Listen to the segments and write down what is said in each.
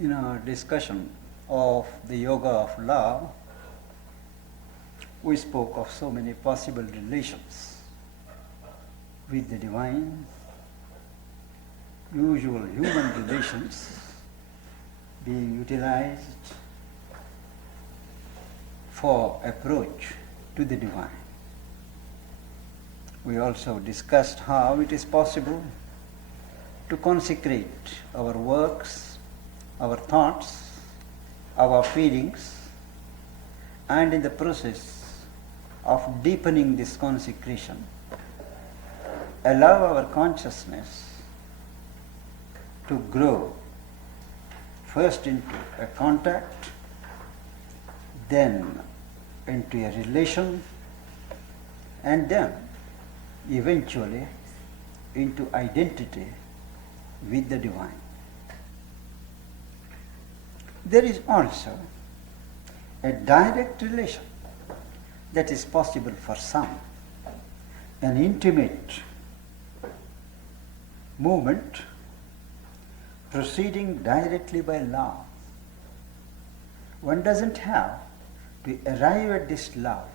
In our discussion of the yoga of love, we spoke of so many possible relations with the divine, usual human relations being utilized for approach to the divine. We also discussed how it is possible to consecrate our works, our thoughts, our feelings, and in the process of deepening this consecration, allow our consciousness to grow first into a contact, then into a relation, and then eventually into identity with the divine. There is also a direct relation that is possible for some, an intimate movement proceeding directly by love. One doesn't have to arrive at this love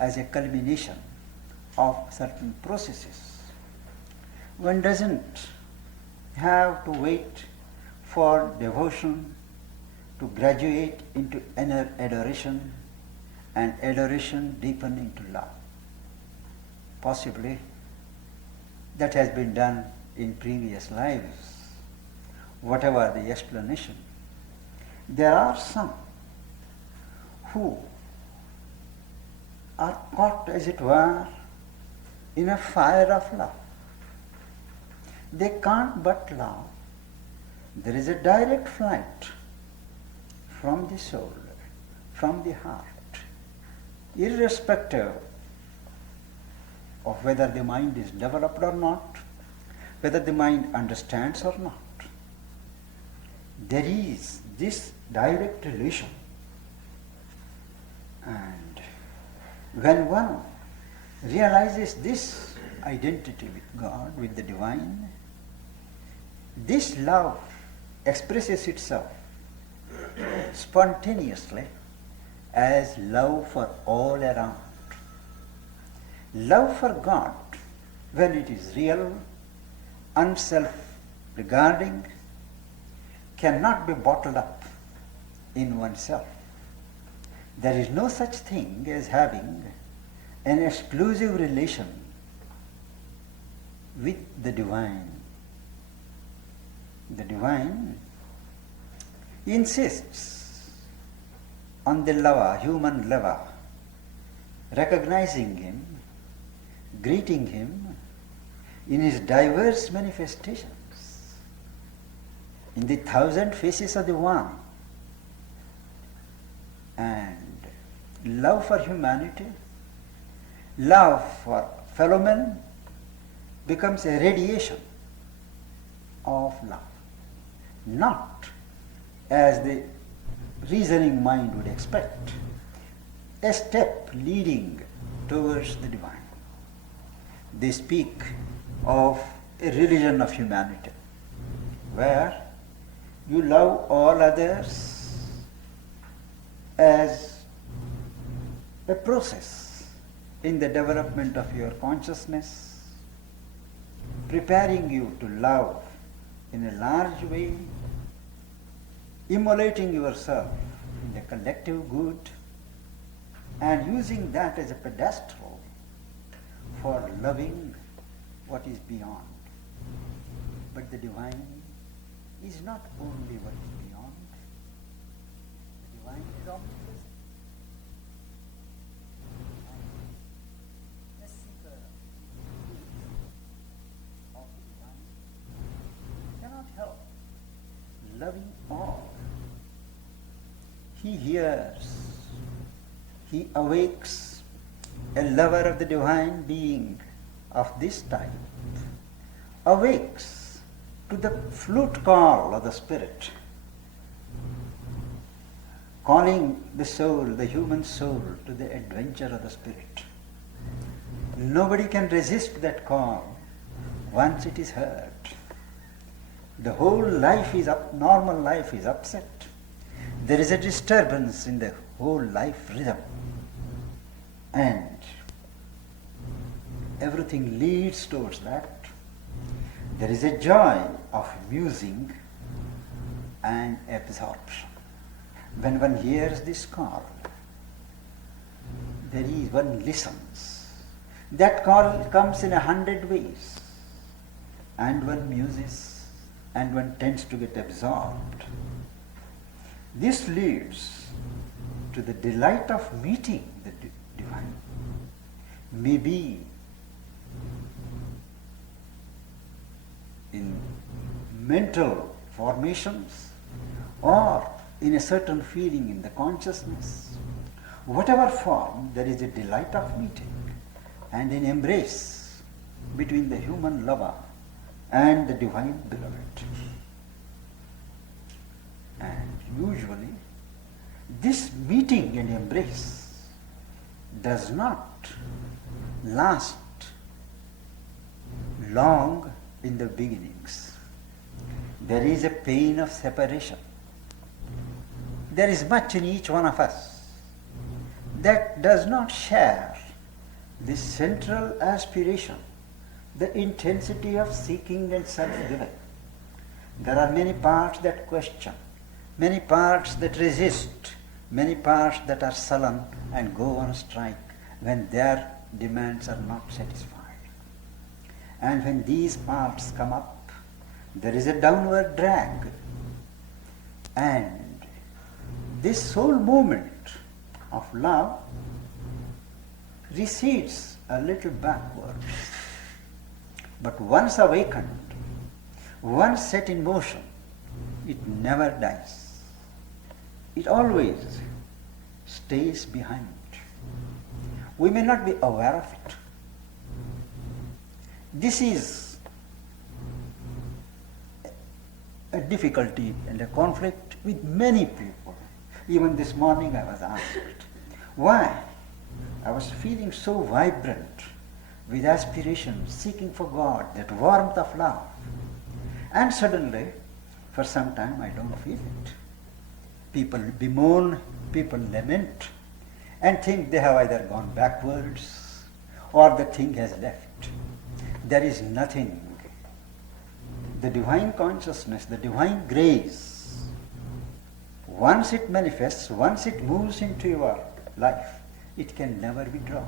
as a culmination of certain processes. One doesn't have to wait for devotion to graduate into inner adoration and adoration deepen into love. Possibly that has been done in previous lives, whatever the explanation. There are some who are caught, as it were, in a fire of love. They can't but love. There is a direct flight from the soul, from the heart, irrespective of whether the mind is developed or not, whether the mind understands or not. There is this direct relation. And when one realizes this identity with God, with the divine, this love expresses itself spontaneously as love for all around. Love for God, when it is real, unself-regarding, cannot be bottled up in oneself. There is no such thing as having an exclusive relation with the divine. The divine insists on the lover, human lover, recognizing him, greeting him in his diverse manifestations, in the thousand faces of the one. And love for humanity, love for fellow men becomes a radiation of love, not as the reasoning mind would expect, a step leading towards the divine. They speak of a religion of humanity, where you love all others as a process in the development of your consciousness, preparing you to love in a large way, immolating yourself in the collective good, and using that as a pedestal for loving what is beyond. But the divine is not only what is beyond. The divine is omnipresent. The seeker of the divine cannot help loving all. He hears, he awakes a lover of the divine being of this type, awakes to the flute call of the spirit, calling the soul, the human soul, to the adventure of the spirit. Nobody can resist that call once it is heard. The whole life is up, normal life is upset. There is a disturbance in the whole life rhythm. And everything leads towards that. There is a joy of musing and absorption. When one hears this call, one listens. That call comes in 100 ways, and one muses, and one tends to get absorbed. This leads to the delight of meeting the divine. Maybe in mental formations or in a certain feeling in the consciousness. Whatever form, there is a delight of meeting and an embrace between the human lover and the divine beloved. And usually, this meeting and embrace does not last long in the beginnings. There is a pain of separation. There is much in each one of us that does not share this central aspiration, the intensity of seeking and self-giving. There are many parts that question, many parts that resist, many parts that are sullen and go on strike when their demands are not satisfied. And when these parts come up, there is a downward drag. And this whole movement of love recedes a little backwards. But once awakened, once set in motion, it never dies. It always stays behind. We may not be aware of it. This is a difficulty and a conflict with many people. Even this morning I was asked, why? I was feeling so vibrant with aspiration, seeking for God, that warmth of love. And suddenly, for some time, I don't feel it. People bemoan, people lament, and think they have either gone backwards or the thing has left. There is nothing. The divine consciousness, the divine grace, once it manifests, once it moves into your life, it can never withdraw.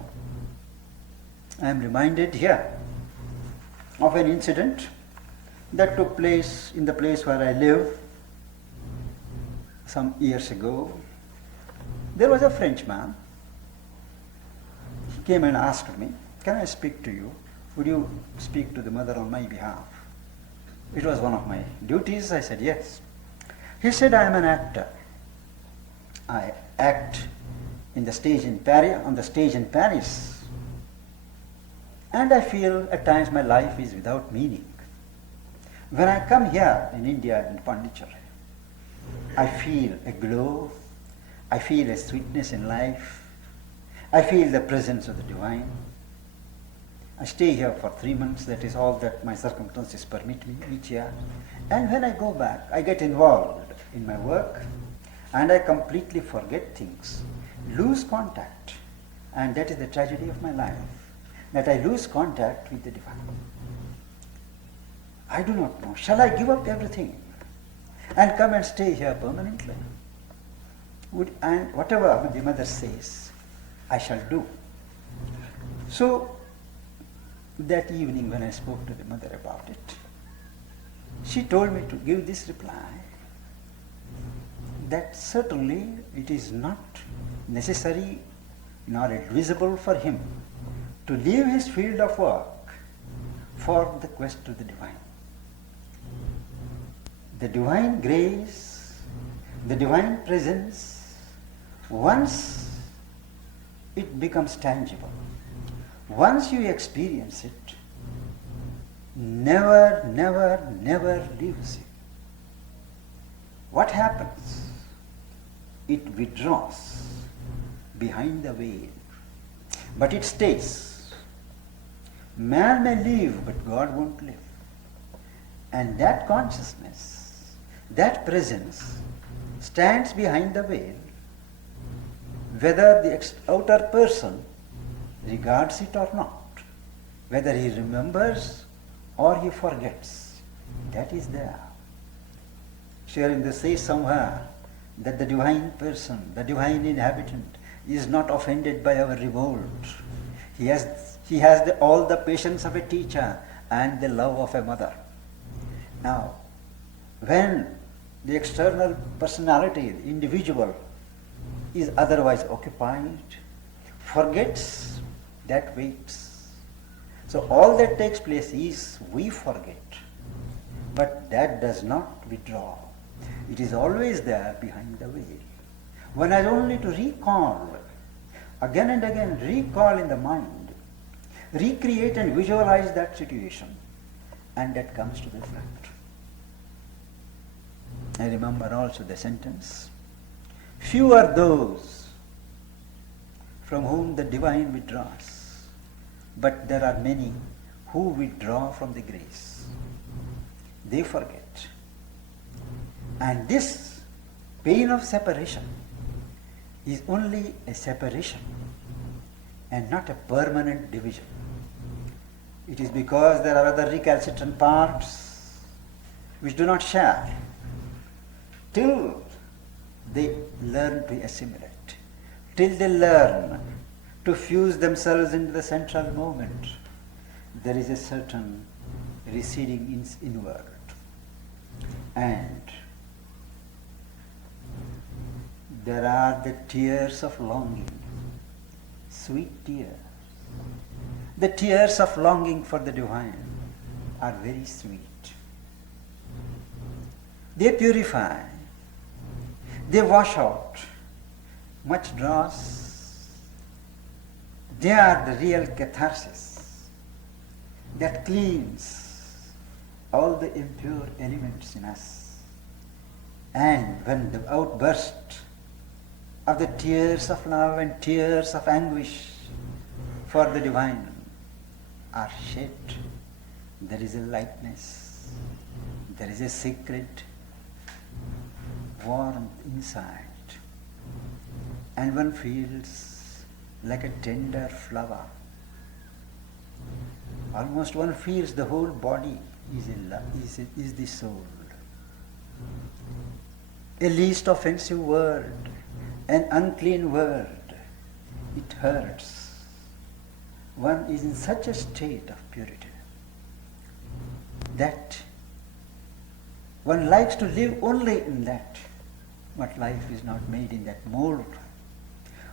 I am reminded here of an incident that took place in the place where I live some years ago. There was a Frenchman. He came and asked me, "Can I speak to you? Would you speak to the mother on my behalf?" It was one of my duties. I said, yes. He said, "I am an actor. I act in the stage in Paris, on the stage in Paris. And I feel at times my life is without meaning. When I come here in India, in Pondicherry, I feel a glow, I feel a sweetness in life, I feel the presence of the divine. I stay here for 3 months, that is all that my circumstances permit me each year. And when I go back, I get involved in my work and I completely forget things, lose contact. And that is the tragedy of my life, that I lose contact with the divine. I do not know. Shall I give up everything and come and stay here permanently? And whatever the mother says, I shall do." So, that evening when I spoke to the mother about it, she told me to give this reply, that certainly it is not necessary nor advisable for him to leave his field of work for the quest to the divine. The divine grace, the divine presence, once it becomes tangible, once you experience it, never, never, never leaves you. What happens? It withdraws behind the veil, but it stays. Man may live, but God won't live. And that consciousness, that presence, stands behind the veil, whether the outer person regards it or not, whether he remembers or he forgets, that is there. Aurobindo says somewhere that the divine person, the divine inhabitant, is not offended by our revolt. He has all the patience of a teacher and the love of a mother. Now, when the external personality, the individual, is otherwise occupied, forgets, that waits. So all that takes place is we forget, but that does not withdraw. It is always there behind the veil. One has only to recall, again and again, recall in the mind, recreate and visualize that situation, and that comes to the fact. I remember also the sentence, few are those from whom the divine withdraws, but there are many who withdraw from the grace. They forget. And this pain of separation is only a separation and not a permanent division. It is because there are other recalcitrant parts which do not share till they learn to assimilate, till they learn to fuse themselves into the central moment. There is a certain receding inward. And there are the tears of longing, sweet tears. The tears of longing for the divine are very sweet. They purify, they wash out much dross. They are the real catharsis that cleans all the impure elements in us. And when the outburst of the tears of love and tears of anguish for the divine are shed, there is a lightness, there is a secret warmth inside, and one feels like a tender flower. Almost one feels the whole body is the soul. A least offensive word, an unclean word, it hurts. One is in such a state of purity that one likes to live only in that, but life is not made in that mold.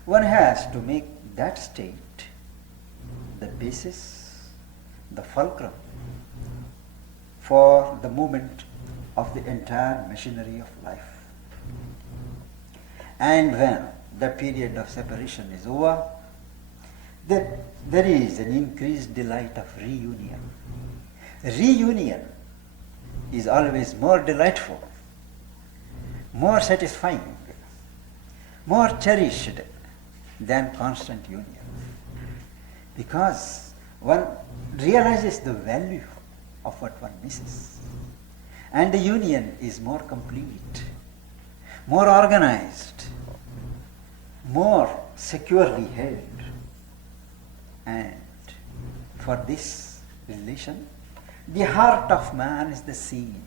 One has to make that state the basis, the fulcrum for the movement of the entire machinery of life. And when the period of separation is over, there is an increased delight of reunion. Reunion is always more delightful, more satisfying, more cherished than constant union. Because one realizes the value of what one misses. And the union is more complete, more organized, more securely held. And for this relation, the heart of man is the scene.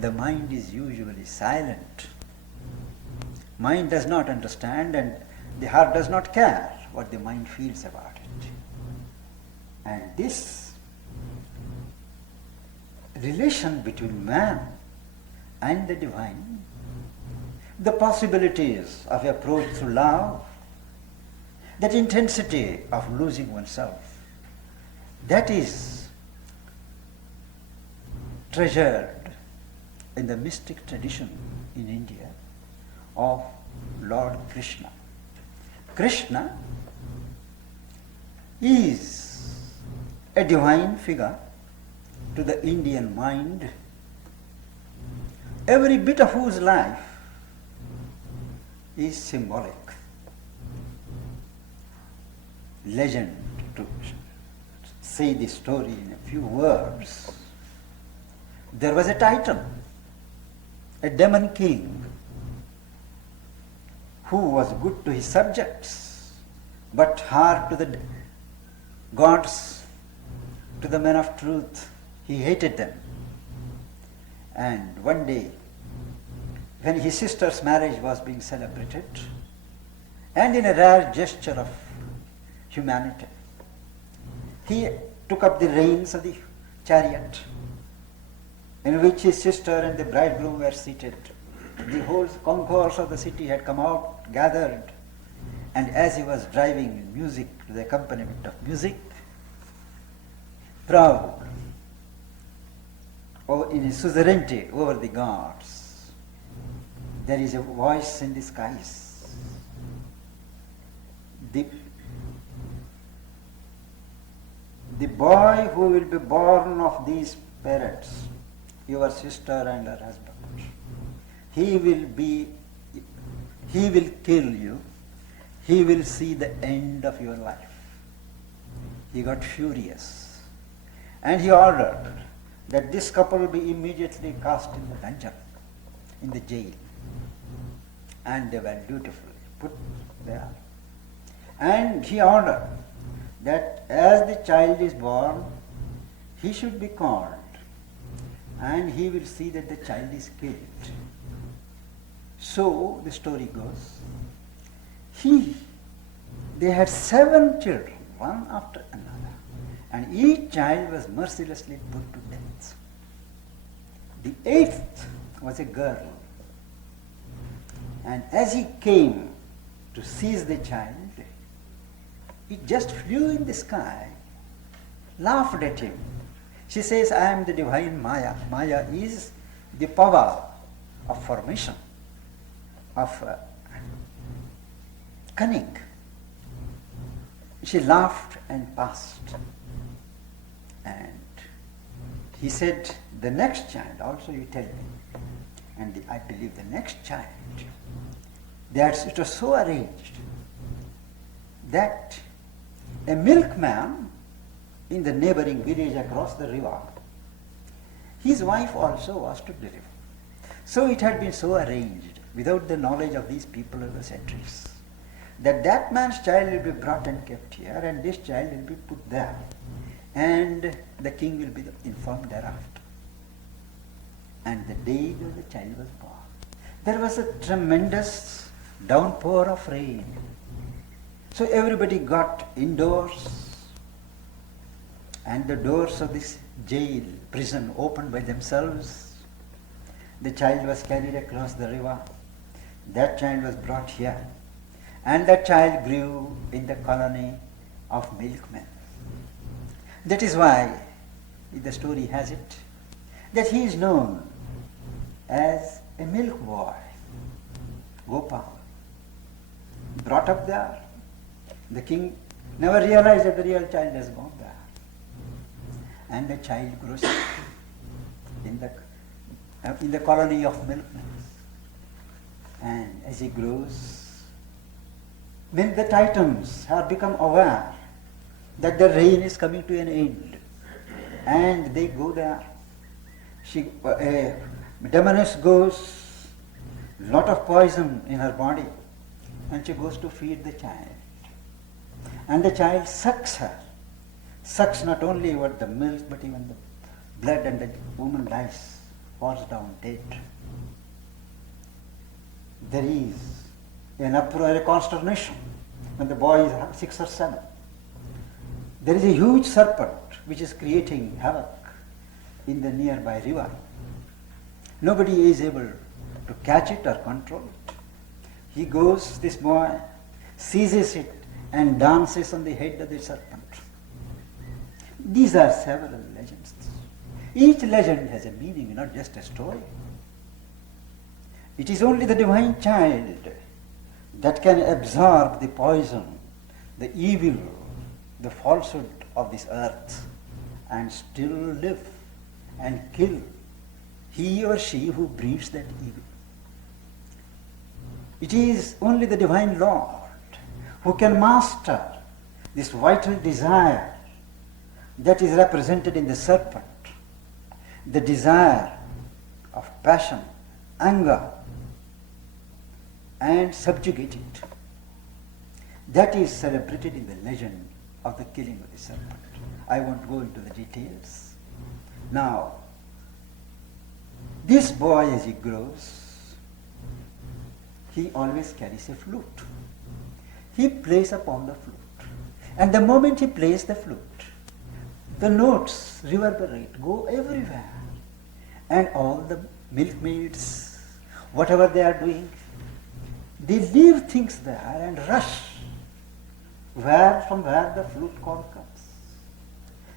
The mind is usually silent. Mind does not understand, and the heart does not care what the mind feels about it. And this relation between man and the divine, the possibilities of approach through love, that intensity of losing oneself, that is treasured in the mystic tradition in India of Lord Krishna. Krishna is a divine figure to the Indian mind, every bit of whose life is symbolic. Legend, to say the story in a few words. There was a titan, a demon king, who was good to his subjects, but hard to the gods, to the men of truth. He hated them. And one day, when his sister's marriage was being celebrated, and in a rare gesture of humanity, he took up the reins of the chariot in which his sister and the bridegroom were seated. The whole concourse of the city had come out, gathered, and as he was driving music to the accompaniment of music, proud in his suzerainty over the gods, there is a voice in the skies. The boy who will be born of these parents, your sister and her husband, he will kill you, he will see the end of your life. He got furious and he ordered that this couple be immediately cast in the dungeon, in the jail. And they were dutifully put there. And he ordered that as the child is born, he should be called, and he will see that the child is killed. So the story goes, they had 7 children, one after another, and each child was mercilessly put to death. The 8th was a girl, and as he came to seize the child, it just flew in the sky, laughed at him. She says, I am the divine Maya. Maya is the power of formation, of cunning. She laughed and passed. And he said, the next child, also you tell me. And I believe the next child, it was so arranged that a milkman in the neighboring village across the river, his wife also was to deliver. So it had been so arranged, without the knowledge of these people of the centuries, that man's child will be brought and kept here, and this child will be put there, and the king will be informed thereafter. And the day that the child was born, there was a tremendous downpour of rain. So everybody got indoors, and the doors of this jail, prison, opened by themselves. The child was carried across the river. That child was brought here. And that child grew in the colony of milkmen. That is why the story has it that he is known as a milk boy, Gopal. Brought up there. The king never realized that the real child has gone there. And the child grows up in the colony of milkmen. And as he grows, then the Titans have become aware that the reign is coming to an end. And they go there. Demoness goes, lot of poison in her body, and she goes to feed the child. And the child sucks her. Sucks not only what the milk, but even the blood, and the woman dies, falls down dead. There is an uproar, a consternation when the boy is 6 or 7. There is a huge serpent which is creating havoc in the nearby river. Nobody is able to catch it or control it. He goes, this boy, seizes it and dances on the head of the serpent. These are several legends. Each legend has a meaning, not just a story. It is only the divine child that can absorb the poison, the evil, the falsehood of this earth, and still live and kill he or she who breeds that evil. It is only the divine Lord who can master this vital desire that is represented in the serpent, the desire of passion, anger, and subjugate it. That is celebrated in the legend of the killing of the serpent. I won't go into the details. Now, this boy, as he grows, he always carries a flute. He plays upon the flute. And the moment he plays the flute, the notes reverberate, go everywhere. And all the milkmaids, whatever they are doing, they leave things there and rush from where the flute call comes.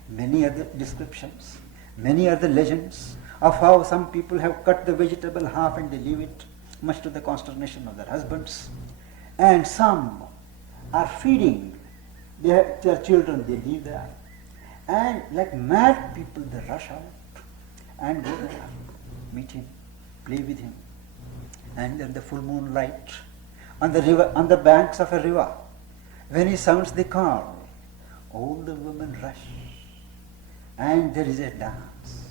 Many other descriptions, many other legends of how some people have cut the vegetable half and they leave it, much to the consternation of their husbands. And some are feeding their children, they leave there. And like mad people, they rush out and go there, meet him, play with him. And then the full moonlight on the river, on the banks of a river, when he sounds the call, all the women rush. And there is a dance.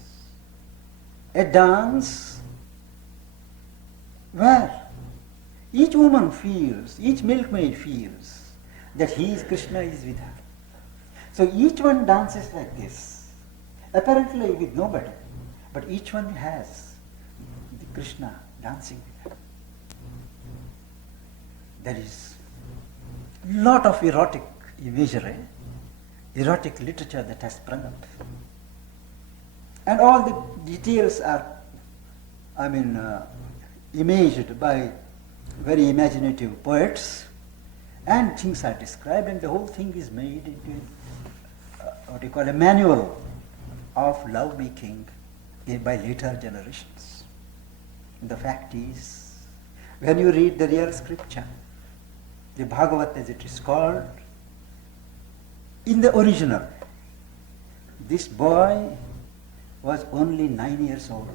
A dance where each woman feels, each milkmaid feels that Krishna is with her. So each one dances like this, apparently with nobody, but each one has the Krishna dancing with her. There is a lot of erotic imagery, erotic literature that has sprung up. And all the details are, imaged by very imaginative poets, and things are described, and the whole thing is made into a manual of love making by later generations. The fact is, when you read the real scripture, the Bhagavat as it is called, in the original, this boy was only 9 years old.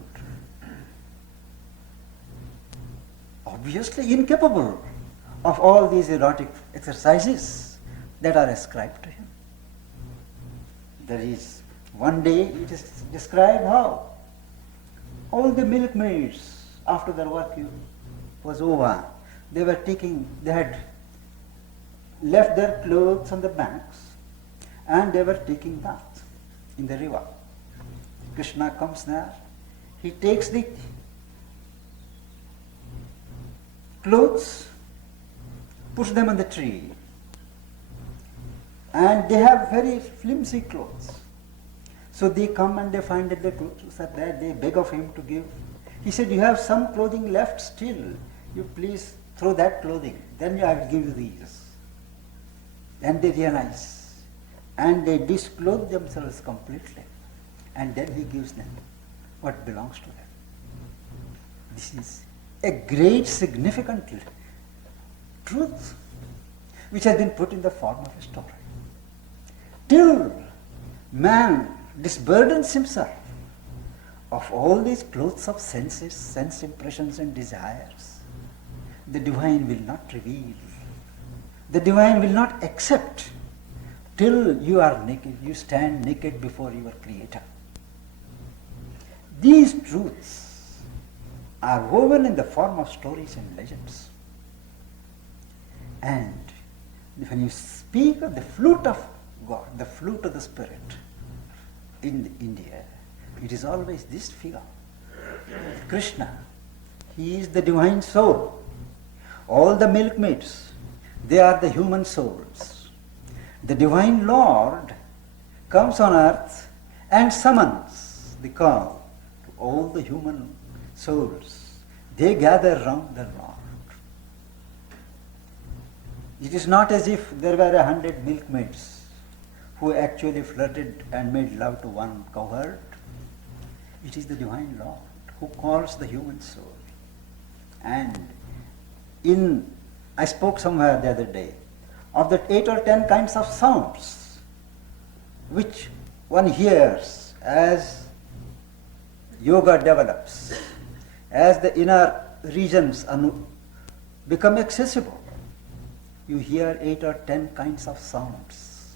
Obviously incapable of all these erotic exercises that are ascribed to him. There is one day it is described how all the milkmaids, after their work was over, they had left their clothes on the banks and they were taking bath in the river. Krishna comes there, he takes the clothes, puts them on the tree, and they have very flimsy clothes. So they come and they find that the clothes are there, they beg of him to give. He said, you have some clothing left still, you please throw that clothing, then I will give you these. And they realize, and they disclothe themselves completely, and then he gives them what belongs to them. This is a great significant truth which has been put in the form of a story. Till man disburdens himself of all these clothes of senses, sense impressions and desires, the divine will not reveal. The divine will not accept till you are naked, you stand naked before your Creator. These truths are woven in the form of stories and legends. And when you speak of the flute of God, the flute of the Spirit in India, it is always this figure. Krishna, he is the divine soul. All the milkmaids, they are the human souls. The divine Lord comes on earth and summons the call to all the human souls. They gather round the Lord. It is not as if there were 100 milkmaids who actually flirted and made love to one cowherd. It is the divine Lord who calls the human soul. And I spoke somewhere the other day of the 8 or 10 kinds of sounds which one hears as yoga develops, as the inner regions become accessible. You hear 8 or 10 kinds of sounds.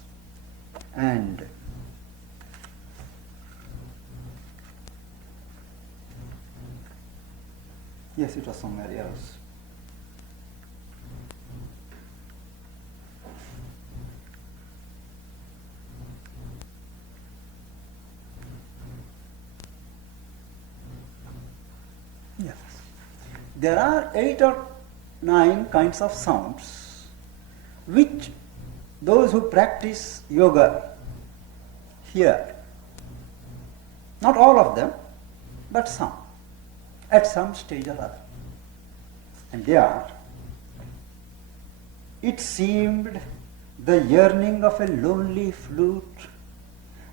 And Yes, it was somewhere else. Yes. There are 8 or 9 kinds of sounds which those who practice yoga hear. Not all of them, but some, at some stage or other. And they are: it seemed the yearning of a lonely flute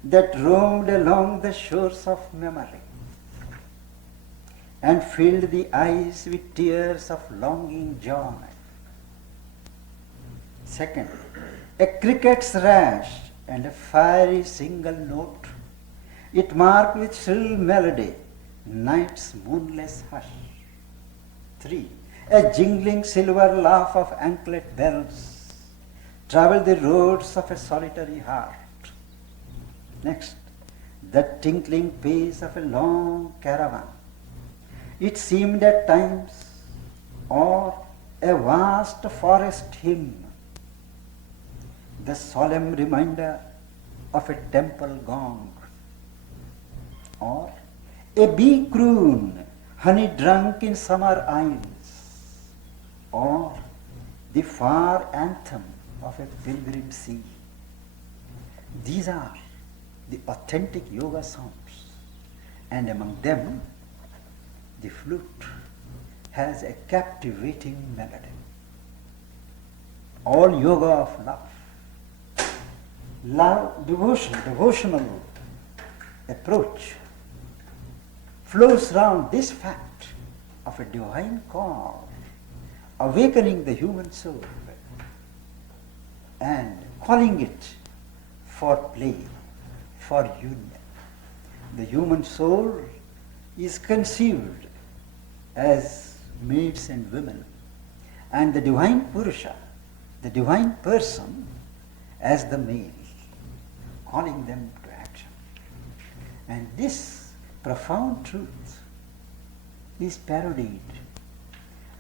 that roamed along the shores of memory and filled the eyes with tears of longing joy. Second, a cricket's rash and a fiery single note, it marked with shrill melody night's moonless hush. 3. A jingling silver laugh of anklet bells travelled the roads of a solitary heart. Next, the tinkling pace of a long caravan, it seemed at times, or a vast forest hymn, the solemn reminder of a temple gong, or a bee croon honey drunk in summer isles, or the far anthem of a pilgrim sea. These are the authentic yoga sounds, and among them the flute has a captivating melody. All yoga of love, devotional approach flows round this fact of a divine call, awakening the human soul and calling it for play, for union. The human soul is conceived as maids and women, and the divine Purusha, the divine person, as the male, calling them to action. And this profound truth is parodied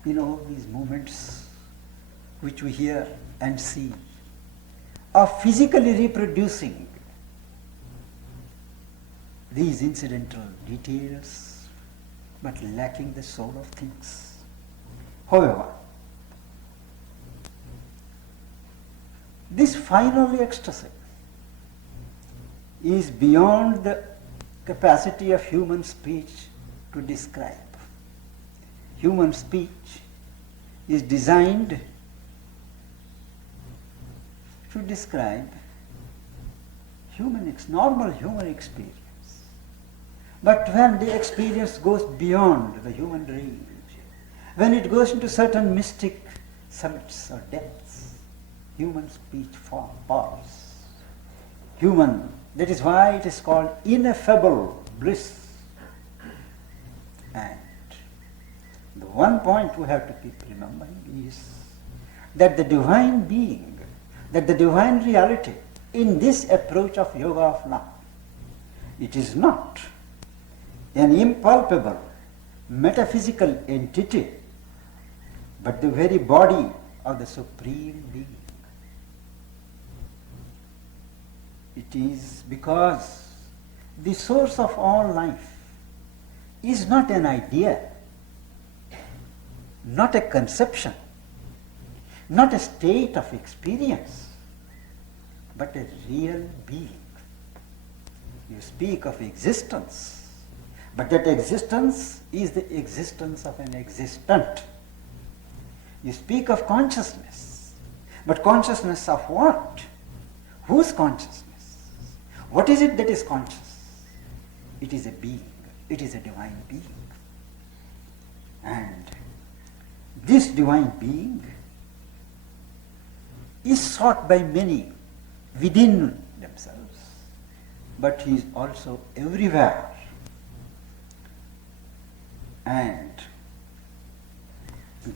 in all these moments which we hear and see of physically reproducing these incidental details, but lacking the soul of things. However, this final ecstasy is beyond the capacity of human speech to describe. Human speech is designed to describe normal human experience. But when the experience goes beyond the human range, when it goes into certain mystic summits or depths, human speech falls. That is why it is called ineffable bliss. And the one point we have to keep remembering is that the divine being, that the divine reality in this approach of yoga of love, it is not an impalpable metaphysical entity, but the very body of the Supreme Being. It is because the source of all life is not an idea, not a conception, not a state of experience, but a real being. You speak of existence, but that existence is the existence of an existent. You speak of consciousness, but consciousness of what? Whose consciousness? What is it that is conscious? It is a being. It is a divine being. And this divine being is sought by many within themselves, but he is also everywhere. And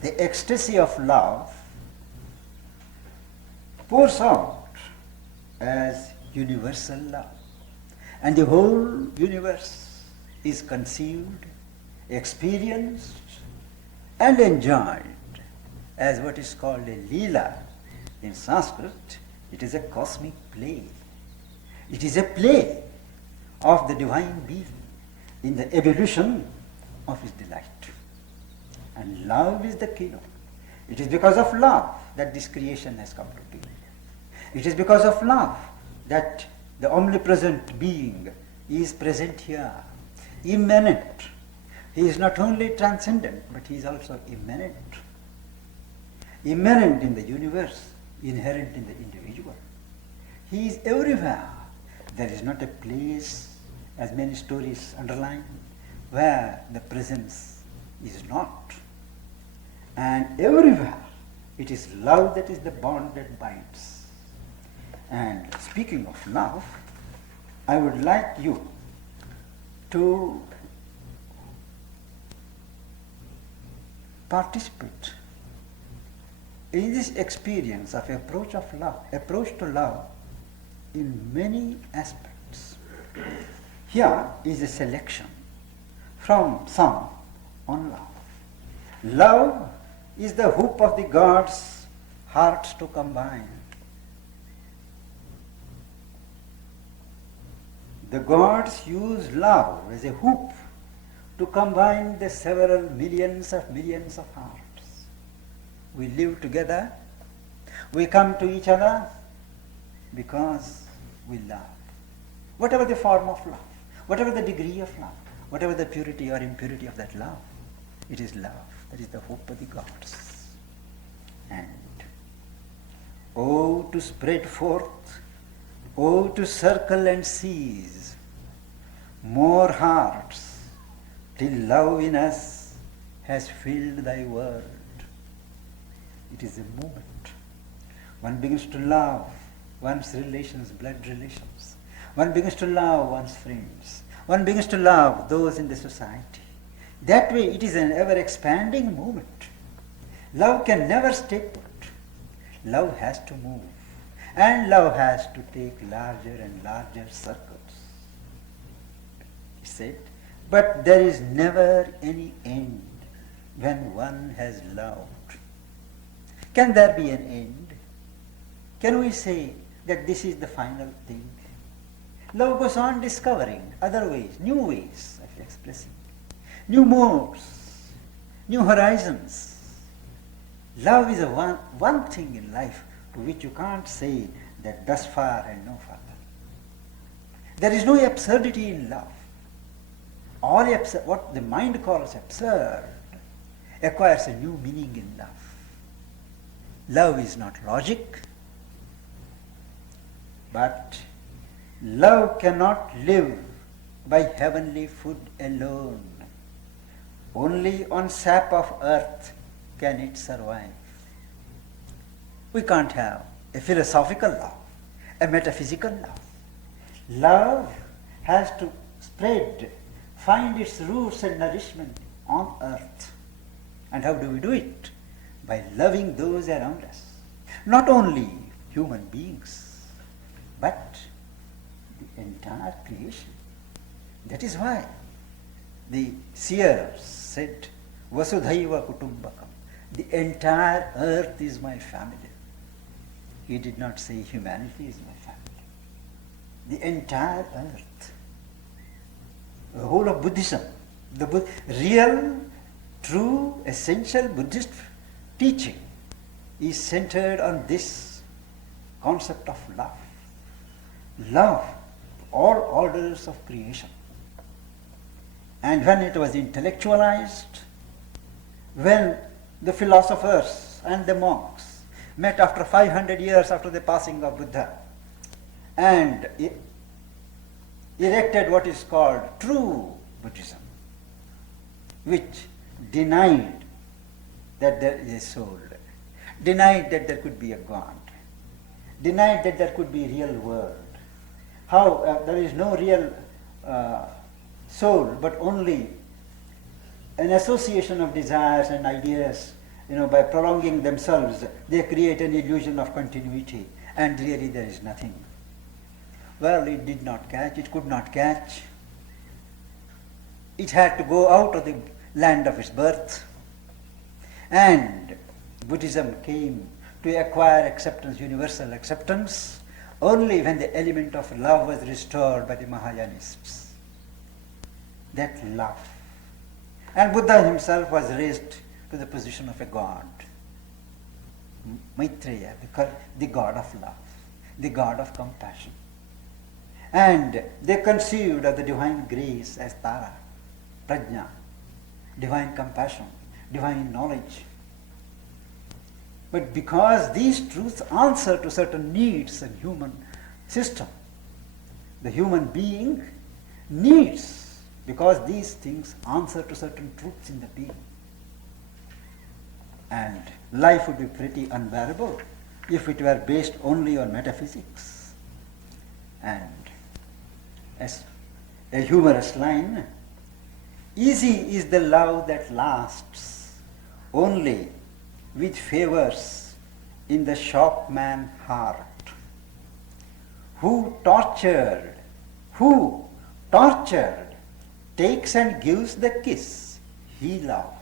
the ecstasy of love pours out as universal love. And the whole universe is conceived, experienced and enjoyed as what is called a Leela in Sanskrit. It is a cosmic play. It is a play of the divine being in the evolution of his delight. And love is the keynote. It is because of love that this creation has come to be. It is because of love that the omnipresent being is present here, immanent. He is not only transcendent, but he is also immanent. Immanent in the universe, inherent in the individual. He is everywhere. There is not a place, as many stories underline, where the presence is not. And everywhere it is love that is the bond that binds. And speaking of love, I would like you to participate in this experience of approach to love in many aspects. Here is a selection from some on love. Love is the hoop of the gods' hearts to combine. The gods use love as a hoop to combine the several millions of hearts. We live together, we come to each other because we love. Whatever the form of love, whatever the degree of love, whatever the purity or impurity of that love, it is love. That is the hope of the gods. And oh, to spread forth, oh, to circle and seize more hearts till love in us has filled thy world. It is a movement. One begins to love one's relations, blood relations. One begins to love one's friends. One begins to love those in the society. That way it is an ever-expanding movement. Love can never stay put. Love has to move. And love has to take larger and larger circles. He said, but there is never any end when one has loved. Can there be an end? Can we say that this is the final thing? Love goes on discovering other ways, new ways of expressing, new modes, new horizons. Love is one thing in life to which you can't say that thus far and no further. There is no absurdity in love. All what the mind calls absurd acquires a new meaning in love. Love is not logic, but love cannot live by heavenly food alone. Only on sap of earth can it survive. We can't have a philosophical love, a metaphysical love. Love has to spread, find its roots and nourishment on earth. And how do we do it? By loving those around us. Not only human beings, but the entire creation. That is why the seers said, Vasudhaiva Kutumbakam. The entire earth is my family. He did not say humanity is my family. The entire earth. The whole of Buddhism, the real, true, essential Buddhist teaching is centered on this concept of love. Love all orders of creation. And when it was intellectualized, when the philosophers and the monks met after 500 years after the passing of Buddha and erected what is called true Buddhism, which denied that there is a soul, denied that there could be a God, denied that there could be a real world. How there is no real soul, but only an association of desires and ideas. By prolonging themselves, they create an illusion of continuity, and really there is nothing. Well, it did not catch, it could not catch. It had to go out of the land of its birth. And Buddhism came to acquire acceptance, universal acceptance, only when the element of love was restored by the Mahayanists. That love. And Buddha himself was raised to the position of a god. Maitreya, the god of love, the god of compassion. And they conceived of the divine grace as Tara, Prajna, divine compassion, divine knowledge. But because these truths answer to certain needs in human system, the human being needs, because these things answer to certain truths in the being. And life would be pretty unbearable if it were based only on metaphysics. And as a humorous line, easy is the love that lasts only with favors in the shopman heart. Who tortured, takes and gives the kiss, he loves.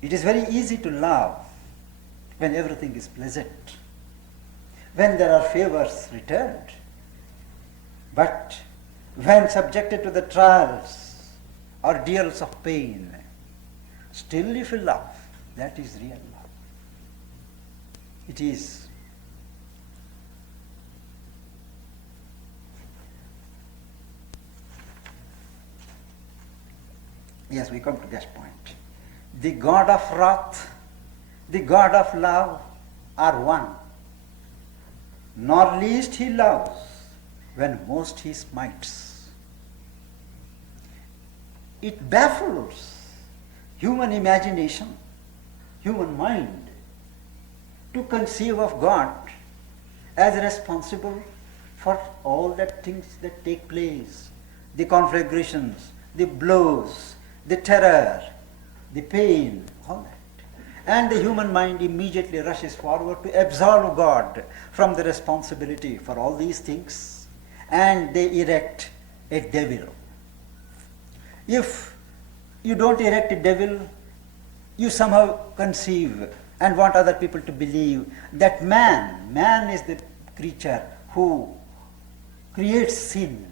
It is very easy to love when everything is pleasant, when there are favors returned. But when subjected to the trials, ordeals of pain, still if you love, that is real love. It is. Yes, we come to this point. The God of wrath, the God of love are one. Nor least he loves when most he smites. It baffles human imagination, human mind, to conceive of God as responsible for all that things that take place, the conflagrations, the blows, the terror, the pain, all that. And the human mind immediately rushes forward to absolve God from the responsibility for all these things, and they erect a devil. If you don't erect a devil, you somehow conceive and want other people to believe that man is the creature who creates sin.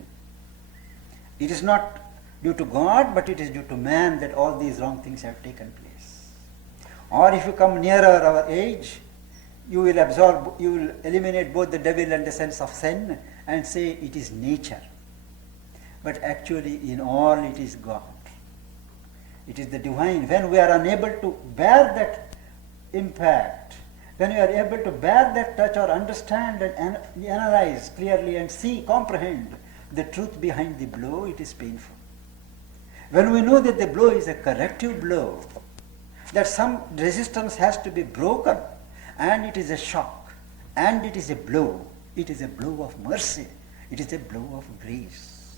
It is not due to God, but it is due to man that all these wrong things have taken place. Or if you come nearer our age, you will eliminate both the devil and the sense of sin and say it is nature. But actually in all it is God. It is the divine. When we are unable to bear that impact, when we are able to bear that touch or understand and analyze clearly and see, comprehend the truth behind the blow, it is painful. When we know that the blow is a corrective blow, that some resistance has to be broken, and it is a shock, and it is a blow of mercy, it is a blow of grace.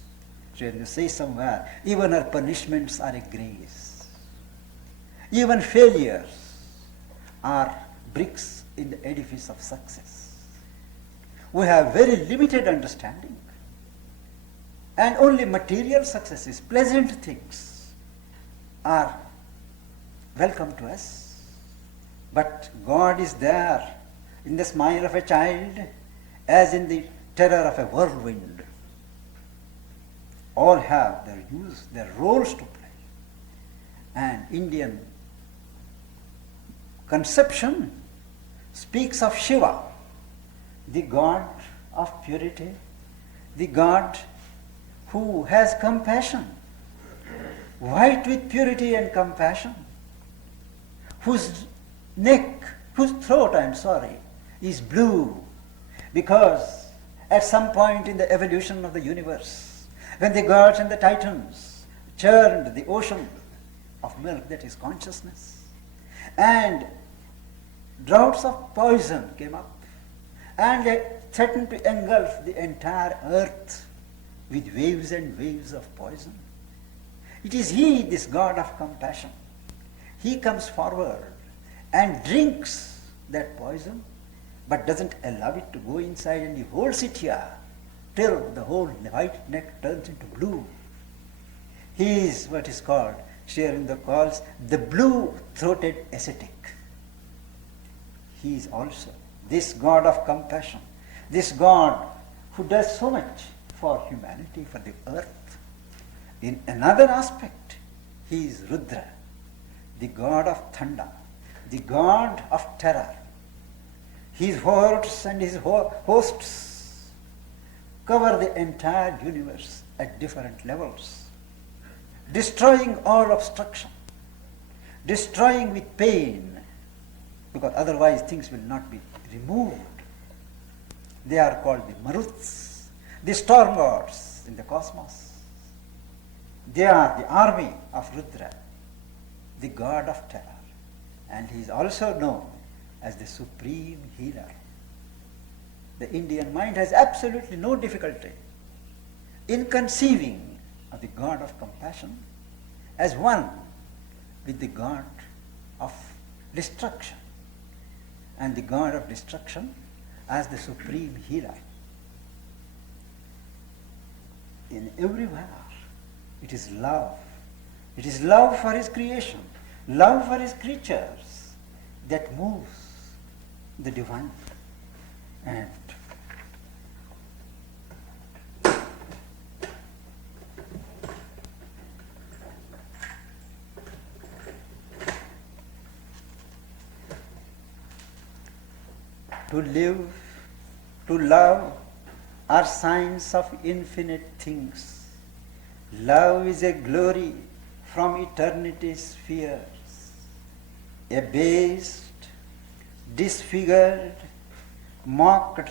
So when you say somewhere, even our punishments are a grace. Even failures are bricks in the edifice of success. We have very limited understanding. And only material successes, pleasant things, are welcome to us. But God is there in the smile of a child as in the terror of a whirlwind. All have their roles to play. And Indian conception speaks of Shiva, the god of purity, the god who has compassion, white with purity and compassion, whose throat, is blue, because at some point in the evolution of the universe, when the gods and the titans churned the ocean of milk, that is consciousness, and draughts of poison came up, and they threatened to engulf the entire earth with waves and waves of poison. It is he, this God of compassion. He comes forward and drinks that poison, but doesn't allow it to go inside, and he holds it here till the whole white neck turns into blue. He is what is called Sri Aurobindo calls the blue-throated ascetic. He is also this God of compassion, this God who does so much for humanity, for the earth. In another aspect, he is Rudra, the God of thunder, the God of terror. His hordes and his hosts cover the entire universe at different levels, destroying all obstruction, destroying with pain, because otherwise things will not be removed. They are called the Maruts, the storm gods in the cosmos. They are the army of Rudra, the god of terror, and he is also known as the supreme healer. The Indian mind has absolutely no difficulty in conceiving of the God of compassion as one with the God of destruction, and the God of destruction as the supreme healer. In everywhere, it is love. It is love for his creation, love for his creatures that moves the divine. And to live, to love are signs of infinite things. Love is a glory from eternity's spheres, abased, disfigured, mocked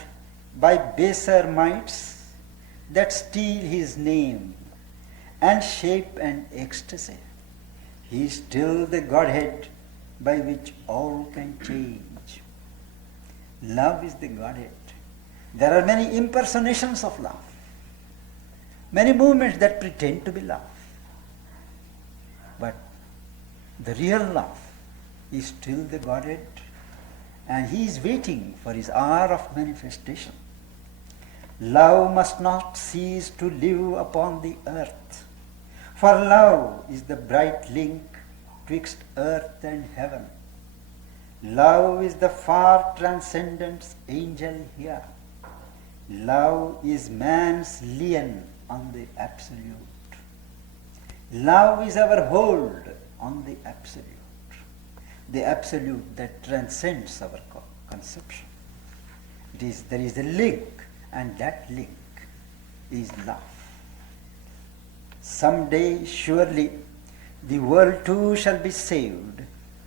by baser mites that steal his name and shape and ecstasy. He is still the Godhead by which all can change. Love is the Godhead. There are many impersonations of love, many movements that pretend to be love. But the real love is still the Godhead, and he is waiting for his hour of manifestation. Love must not cease to live upon the earth, for love is the bright link twixt earth and heaven. Love is the far transcendent angel here. Love is man's lien on the absolute. Love is our hold on the absolute that transcends our conception. There is a link, and that link is love. Someday, surely, the world too shall be saved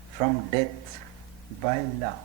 from death by love.